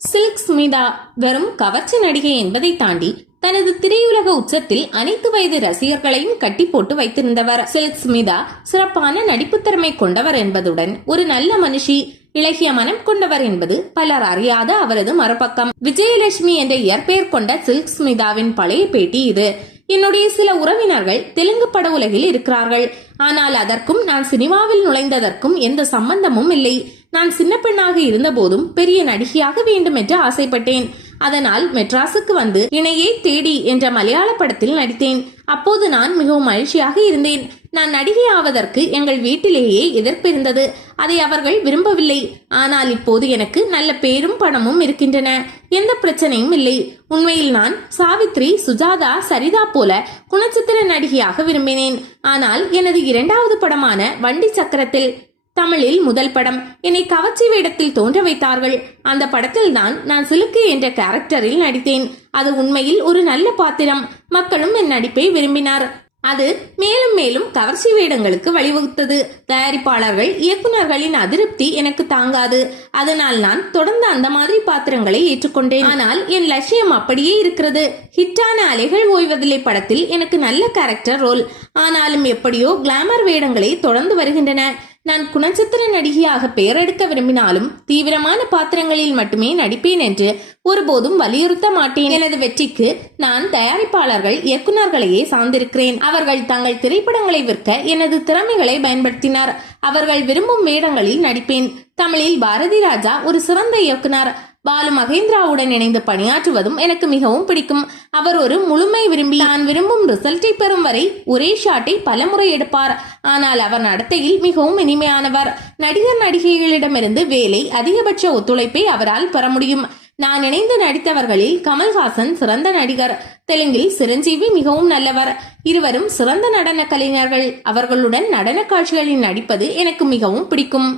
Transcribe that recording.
Silk Smitha வெறும் கவர்ச்சி நடிகை என்பதை தாண்டி தனது திரையுலக உச்சத்தில் அனைத்து வயது ரசிகர்களையும் கட்டி போட்டு வைத்திருந்தவர். சில்க் ஸ்மிதா சிறப்பான நடிப்பு திறமை கொண்டவர் என்பதுடன் ஒரு நல்ல மனுஷி, இலகிய மனம் கொண்டவர் என்பது பலர் அறியாத அவரது மறுபக்கம். விஜயலட்சுமி என்ற இயற்பெயர் கொண்ட சில்க் ஸ்மிதாவின் பழைய பேட்டி இது. என்னுடைய சில உறவினர்கள் தெலுங்கு பட உலகில் இருக்கிறார்கள். ஆனால் அதற்கும் நான் சினிமாவில் நுழைந்ததற்கும் எந்த சம்பந்தமும் இல்லை. நான் சின்ன பெண்ணாக இருந்த போதும் பெரிய நடிகையாக வேண்டும் என்று ஆசைப்பட்டேன். அதனால் மெட்ராஸுக்கு வந்து இணையே தேடி என்ற மலையாள படத்தில் நடித்தேன். அப்போது நான் மிகவும் மகிழ்ச்சியாக இருந்தேன். நான் நடிகை ஆவதற்கு எங்கள் வீட்டிலேயே எதிர்ப்பு இருந்தது. அதை அவர்கள் விரும்பவில்லை. ஆனால் இப்போது எனக்கு நல்ல பேரும் பணமும் இருக்கின்றன. எந்த பிரச்சனையும் இல்லை. உண்மையில் நான் சாவித்ரி, சுஜாதா, சரிதா போல குணச்சித்திர நடிகையாக விரும்பினேன். ஆனால் எனது இரண்டாவது படமான வண்டி சக்கரத்தில், தமிழில் முதல் படம், என்னை கவர்ச்சி வேடத்தில் தோன்ற வைத்தார்கள். அந்த படத்தில் தான் நான் சிலுக்கு என்ற கேரக்டரில் நடித்தேன். அது உண்மையில் ஒரு நல்ல பாத்திரம். மக்களும் என் நடிப்பை விரும்பினார். அது மேலும் மேலும் கவர்ச்சி வேடங்களுக்கு வழிவகுத்தது. தயாரிப்பாளர்கள், இயக்குநர்களின் அதிருப்தி எனக்கு தாங்காது. அதனால் நான் தொடர்ந்து அந்த மாதிரி பாத்திரங்களை ஏற்றுக்கொண்டேன். ஆனால் என் லட்சியம் அப்படியே இருக்கிறது. ஹிட்டான அலைகள் ஓய்வதில்லை படத்தில் எனக்கு நல்ல கேரக்டர் ரோல். ஆனாலும் எப்படியோ கிளாமர் வேடங்களே தொடர்ந்து வருகின்றன. நான் குணச்சித்திர நடிகையாக பெயரெடுக்க விரும்பினாலும் தீவிரமான பாத்திரங்களில் மட்டுமே நடிப்பேன் என்று ஒருபோதும் வலியுறுத்த மாட்டேன். எனது வெற்றிக்கு நான் தயாரிப்பாளர்கள், இயக்குநர்களையே சார்ந்திருக்கிறேன். அவர்கள் தங்கள் திரைப்படங்களை விற்க எனது திறமைகளை பயன்படுத்தினார். அவர்கள் விரும்பும் வேடங்களில் நடிப்பேன். தமிழில் பாரதி ராஜா ஒரு சிறந்த இயக்குனர். பாலு மகேந்திராவுடன் இணைந்து பணியாற்றுவதும் எனக்கு மிகவும் பிடிக்கும். அவர் ஒரு முழுமை விரும்பி நான் விரும்பும் ரிசல்ட்டை பெறும் வரை ஒரே ஷாட்டை பலமுறை எடுப்பார். ஆனால் அவர் நடத்தையில் மிகவும் இனிமையானவர். நடிகர் நடிகைகளிடமிருந்து வேலை, அதிகபட்ச ஒத்துழைப்பை அவரால் பெற முடியும். நான் இணைந்து நடித்தவர்களில் கமல்ஹாசன் சிறந்த நடிகர். தெலுங்கில் சிரஞ்சீவி மிகவும் நல்லவர். இருவரும் சிறந்த நடன கலைஞர்கள். அவர்களுடன் நடன காட்சிகளில் நடிப்பது எனக்கு மிகவும் பிடிக்கும்.